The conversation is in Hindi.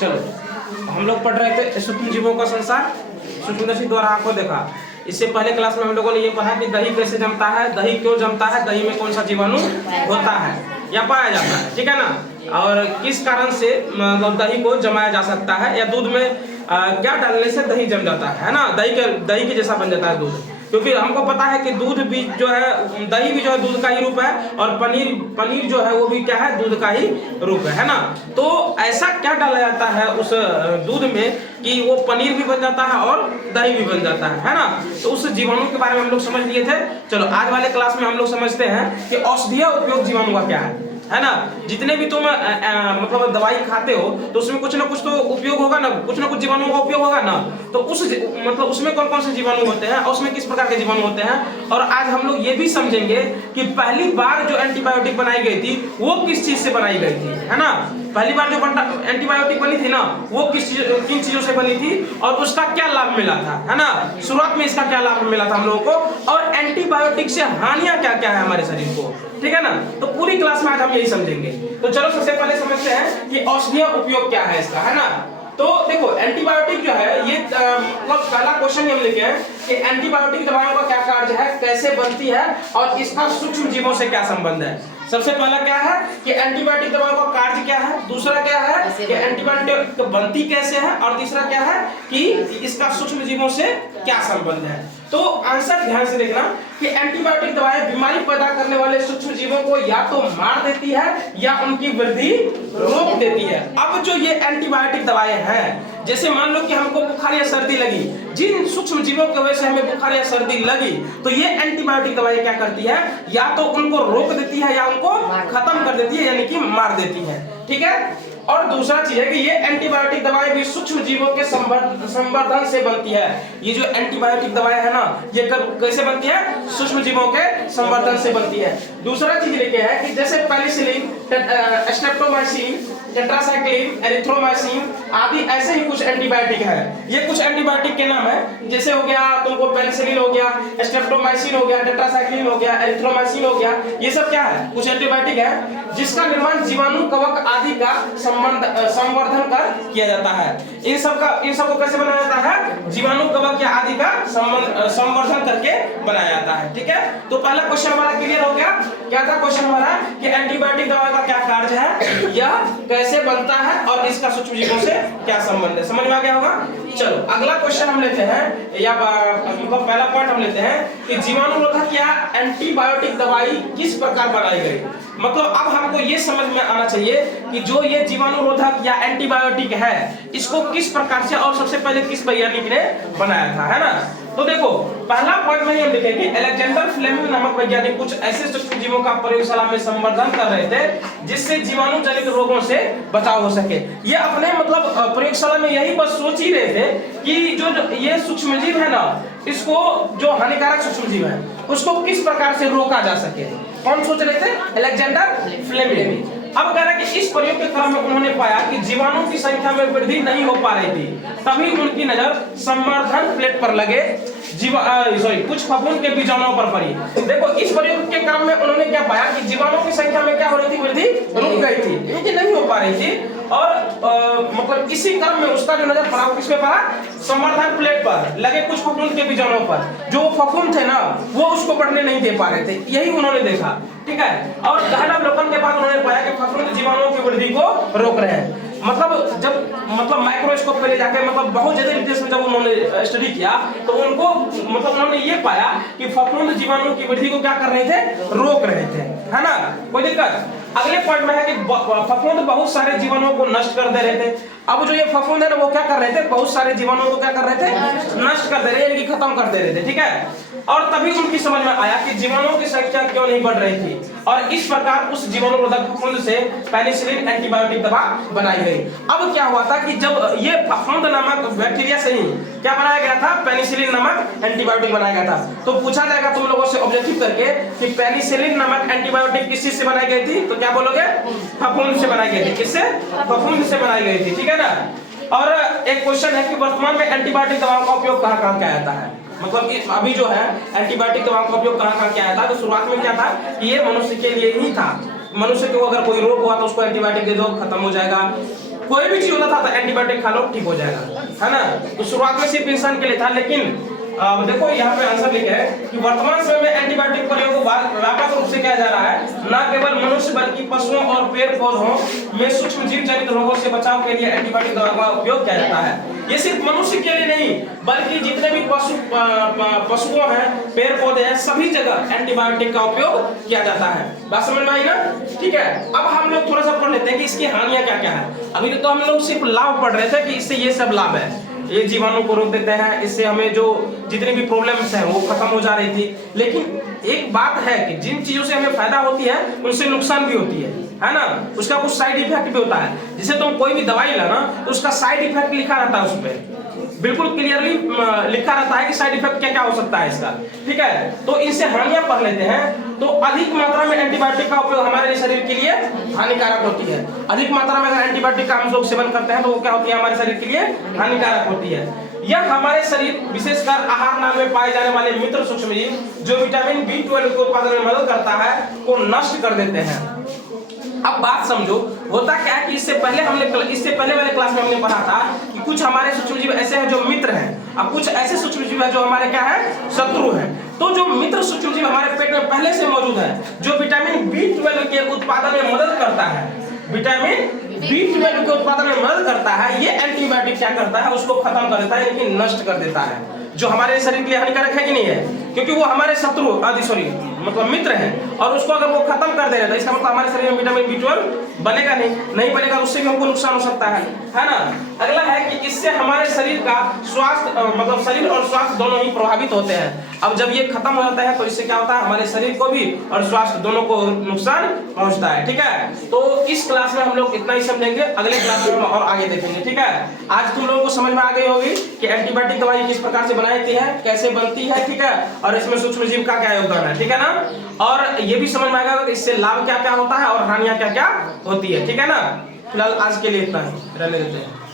चलो हम लोग पढ़ रहे थे सूक्ष्म जीवों का संसार, सूक्ष्मदर्शी द्वारा आंखों देखा। इससे पहले क्लास में हम लोगों ने ये पढ़ा कि दही कैसे जमता है, दही क्यों जमता है, दही में कौन सा जीवाणु होता है या पाया जाता है, ठीक है ना, और किस कारण से मतलब दही को जमाया जा सकता है, या दूध में क्या डालने से दही जम जाता है ना, दही के जैसा बन जाता है दूध। क्योंकि हमको पता है कि दूध भी जो है, दही भी जो है दूध का ही रूप है, और पनीर जो है वो भी क्या है, दूध का ही रूप है ना। तो ऐसा क्या डाला जाता है उस दूध में कि वो पनीर भी बन जाता है और दही भी बन जाता है ना। तो उस जीवाणु के बारे में हम लोग समझ लिए थे। चलो आज वाले क्लास में हम लोग समझते हैं कि औषधीय उपयोग जीवाणु का क्या है ना। जितने भी तुम मतलब दवाई खाते हो तो उसमें कुछ ना कुछ तो उपयोग होगा ना, कुछ ना कुछ जीवाणुओं का उपयोग होगा ना। तो उस मतलब उसमें कौन कौन से जीवाणु होते हैं और उसमें किस प्रकार के जीवाणु होते हैं। और आज हम लोग ये भी समझेंगे कि पहली बार जो एंटीबायोटिक बनाई गई थी वो किस चीज से बनाई गई थी, है ना। पहली बार जो एंटीबायोटिक बनी थी ना वो किन चीजों से बनी थी और उसका क्या लाभ मिला था, है ना। शुरुआत में इसका क्या लाभ मिला था हम लोगों को, और एंटीबायोटिक से हानियां क्या क्या है हमारे शरीर को, ठीक है ना। तो पूरी क्लास में आज हम यही समझेंगे। तो चलो सबसे पहले समझते हैं कि औषधीय उपयोग क्या है इसका, है ना। तो देखो एंटीबायोटिक जो है ये मतलब पहला क्वेश्चन हम लिखे हैं कि एंटीबायोटिक दवाओं का क्या कार्य है, कैसे बनती है और इसका सूक्ष्म जीवों से क्या संबंध है। सबसे पहला क्या है कि एंटीबायोटिक दवाओं का कार्य क्या है, दूसरा क्या है कि एंटीबायोटिक बनती कैसे है, और तीसरा क्या है कि इसका सूक्ष्म जीवों से क्या संबंध है। तो आंसर ध्यान से देखना कि एंटीबायोटिक दवाएं बीमारी पैदा करने वाले सूक्ष्म जीवों को या तो मार देती है या उनकी वृद्धि रोक देती है। अब जो ये एंटीबायोटिक दवाएं हैं, जैसे मान लो कि हमको बुखार या सर्दी लगी, जिन सूक्ष्म जीवों की वजह से हमें बुखार या सर्दी लगी, तो ये एंटीबायोटिक दवाएं क्या करती है, या तो उनको रोक देती है या उनको खत्म कर देती है, यानी कि मार देती है, ठीक है। और दूसरा चीज है कि ये एंटीबायोटिक दवाएं भी सूक्ष्म जीवों के संवर्धन से बनती है। ये जो एंटीबायोटिक दवाएं है ना ये कैसे बनती है, सूक्ष्म जीवों के संवर्धन से बनती है। दूसरा चीज लिखे है कि जैसे पेनिसिलिन, स्ट्रेप्टोमाइसिन, टेट्रासाइक्लिन, एरिथ्रोमाइसिन आदि ऐसे ही कुछ एंटीबायोटिक है। ये कुछ एंटीबायोटिक के नाम है, जैसे हो गया तुमको पेनिसिलिन हो गया, स्ट्रेप्टोमाइसिन हो गया, टेट्रासाइक्लिन हो गया, एरिथ्रोमाइसिन हो गया। ये सब क्या है, कुछ एंटीबायोटिक है जिसका निर्माण जीवाणु, कवक आदि का संवर्धन कर किया जाता है। इन सबको कैसे बनाया जाता है, जीवाणु, कवक या आदि का संवर्धन करके बनाया जाता है, ठीक है। तो पहला क्वेश्चन हमारा क्लियर हो गया। क्या था क्वेश्चन हमारा कि एंटीबायोटिक दवा का क्या कार्य है, यह कैसे बनता है और इसका सूक्ष्म जीवों से क्या संबंध है, समझ में आ गया होगा। चलो अगला क्वेश्चन हम लेते हैं, या मतलब पहला पॉइंट हम लेते हैं कि जीवाणुरोधक या एंटीबायोटिक दवाई किस प्रकार बनाई गई। मतलब अब हमको ये समझ में आना चाहिए कि जो ये जीवाणुरोधक या एंटीबायोटिक है इसको किस प्रकार से और सबसे पहले किस वैज्ञानिक ने बनाया था, है ना। तो देखो पहला पॉइंट में हम लिखेंगे अलेक्जेंडर फ्लेमिंग नामक वैज्ञानिक कुछ ऐसे सूक्ष्म जीवों का प्रयोगशाला में संवर्धन कर रहे थे जिससे जीवाणु जनित रोगों से बचाव हो सके। ये अपने मतलब प्रयोगशाला में यही बस सोच ही रहे थे कि जो ये सूक्ष्म जीव है ना, इसको जो हानिकारक सूक्ष्म जीव है उसको किस प्रकार से रोका जा सके। कौन सोच रहे थे, अलेक्जेंडर फ्लेमिंग। अब कह रहा है कि इस प्रयोग के क्रम में उन्होंने पाया कि जीवाणु की संख्या में वृद्धि नहीं हो पा रही थी, तभी उनकी नजर संवर्धन प्लेट पर लगे कुछ फफूंद के बीजाणुओं पर पड़ी। देखो इस प्रयोग के क्रम में उन्होंने क्या पाया कि जीवाणुओं की संख्या में क्या हो रही थी, वृद्धि रुक गई थी, इनकी नहीं हो पा रही थी। और मतलब इसी क्रम में उसका जो नजर पड़ा किस पे पड़ा, संवर्धन प्लेट पर लगे कुछ फफूंद के बीजाणुओं पर। जो फफूंद थे ना वो उसको बढ़ने नहीं दे पा रहे थे, यही उन्होंने देखा, ठीक है। और गहन अवलोकन के बाद उन्होंने पाया कि फफूंद जीवाणुओं की वृद्धि को रोक रहे हैं। मतलब जब माइक्रोस्कोप पे ले जाकर मतलब बहुत ज्यादा डिटेल्स में जब उन्होंने स्टडी किया तो उनको मतलब उन्होंने ये पाया कि फफूंद जीवाणु की वृद्धि को क्या कर रहे थे, रोक रहे थे, है ना। कोई दिक्कत। अगले पॉइंट में है कि फफूंद बहुत सारे जीवाणुओं को नष्ट कर दे रहे थे। अब जो ये फफूंद है ना वो क्या कर रहे थे, बहुत सारे जीवाणुओं को क्या कर रहे थे, नष्ट कर दे रहे, यानी कि खत्म कर दे रहे थे, ठीक है। और तभी उनकी समझ में आया कि जीवाणुओं की संख्या क्यों नहीं बढ़ रही थी, और इस प्रकार उस जीवाणुरोधक फफूंद से पेनिसिलिन एंटीबायोटिक दवा बनाई गई। अब क्या हुआ था कि जब ये फफूंद नामक बैक्टीरिया से ही क्या बनाया गया था, पेनिसिलिन नामक एंटीबायोटिक बनाया गया था। तो पूछा जाएगा तुम लोगों से ऑब्जेक्टिव करके कि पेनिसिलिन नामक एंटीबायोटिक किस चीज से बनाई गई थी, तो क्या बोलोगे, फफूंद से बनाई गई थी। किससे, फफूंद से बनाई गई थी, ठीक है ना। और एक क्वेश्चन है कि वर्तमान में एंटीबायोटिक दवाओं का उपयोग कहाँ किया जाता है। मतलब अभी जो है एंटीबायोटिक दवाओं का उपयोग कहाँ किया जाता है। तो शुरुआत में क्या था कि ये मनुष्य के लिए ही था, मनुष्य को अगर कोई रोग हुआ तो उसको एंटीबायोटिक दे दो, खत्म हो जाएगा। कोई भी चीज होता था तो एंटीबायोटिक खा लो ठीक हो जाएगा, है ना। तो शुरुआत में सिर्फ इंसान के लिए था, लेकिन देखो यहाँ पे आंसर लिखा है कि वर्तमान समय में एंटीबायोटिक प्रयोग को व्यापक रूप से किया जा रहा है, न केवल मनुष्य बल्कि पशुओं और पेड़ पौधों में सूक्ष्म जीव जनित रोगों से बचाव के लिए एंटीबायोटिक दवा का उपयोग किया जाता है। ये सिर्फ मनुष्य के लिए नहीं बल्कि जितने भी पशुओं हैं, पेड़ पौधे हैं, सभी जगह एंटीबायोटिक का उपयोग किया जाता है। बात समझ में आई ना? ठीक है, अब हम लोग थोड़ा सा पढ़ लेते हैं कि इसकी हानियां क्या क्या है। अभी तो हम लोग सिर्फ लाभ पढ़ रहे थे कि इससे ये सब लाभ है, ये जीवाणु को रोक देते हैं, इससे हमें जो जितनी भी प्रॉब्लम्स हैं वो खत्म हो जा रही थी। लेकिन एक बात है कि जिन चीजों से हमें फायदा होती है उनसे नुकसान भी होती है ना। उसका कुछ साइड इफेक्ट भी होता है। जैसे तुम कोई भी दवाई लाना तो उसका साइड इफेक्ट लिखा रहता है, उस पर बिल्कुल क्लियरली लिखा रहता है कि साइड इफेक्ट क्या क्या हो सकता है इसका, ठीक है। तो इनसे हानियां पढ़ लेते हैं। तो अधिक मात्रा में एंटीबायोटिक का उपयोग हमारे शरीर के लिए हानिकारक होती है। अधिक मात्रा में अगर एंटीबायोटिक का हम लोग सेवन करते हैं तो वो क्या होती है, हमारे शरीर के लिए हानिकारक होती है। यह हमारे शरीर विशेषकर आहार नाल में पाए जाने वाले मित्र सूक्ष्मजीव जो विटामिन B12 के उत्पादन में मदद करता है को नष्ट कर देते हैं। अब बात समझो, होता क्या है कि इससे पहले वाले क्लास में हमने पढ़ा था कि कुछ हमारे सूक्ष्मजीव ऐसे हैं जो मित्र हैं और कुछ ऐसे सूक्ष्मजीव हैं जो हमारे क्या है, शत्रु हैं। तो जो मित्र सूक्ष्मजीव हमारे पेट में पहले से मौजूद है, जो विटामिन B12 के उत्पादन में मदद करता है, विटामिन B12 के उत्पादन में मदद करता है, ये एंटीबायोटिक क्या करता है, उसको खत्म कर देता है, लेकिन नष्ट कर देता है। जो हमारे शरीर के लिए हानिकारक है कि नहीं है, क्योंकि वो हमारे शत्रु मतलब मित्र हैं, और उसको अगर वो खत्म कर दे रहे तो इसका मतलब हमारे शरीर में विटामिन B12 बनेगा नहीं बनेगा, उससे भी हमको नुकसान हो सकता है ना। अगला है कि इससे हमारे शरीर का स्वास्थ्य मतलब शरीर और स्वास्थ्य दोनों ही प्रभावित होते हैं। अब जब ये खत्म हो जाता है तो इससे क्या होता है, हमारे शरीर को भी और स्वास्थ्य दोनों को नुकसान पहुंचता है, ठीक है। तो इस क्लास में हम लोग इतना ही समझेंगे, अगले क्लास में हम और आगे देखेंगे, ठीक है। आज तुम लोगों को समझ में आ गई होगी कि एंटीबायोटिक दवाई किस प्रकार से बनाई जाती है, कैसे बनती है, ठीक है, और इसमें सूक्ष्मजीव का क्या योगदान है, ठीक है ना। और ये भी समझ में आएगा कि इससे लाभ क्या क्या होता है और हानियां क्या क्या होती है, ठीक है ना। फिलहाल आज के लिए इतना ही रहने देते हैं।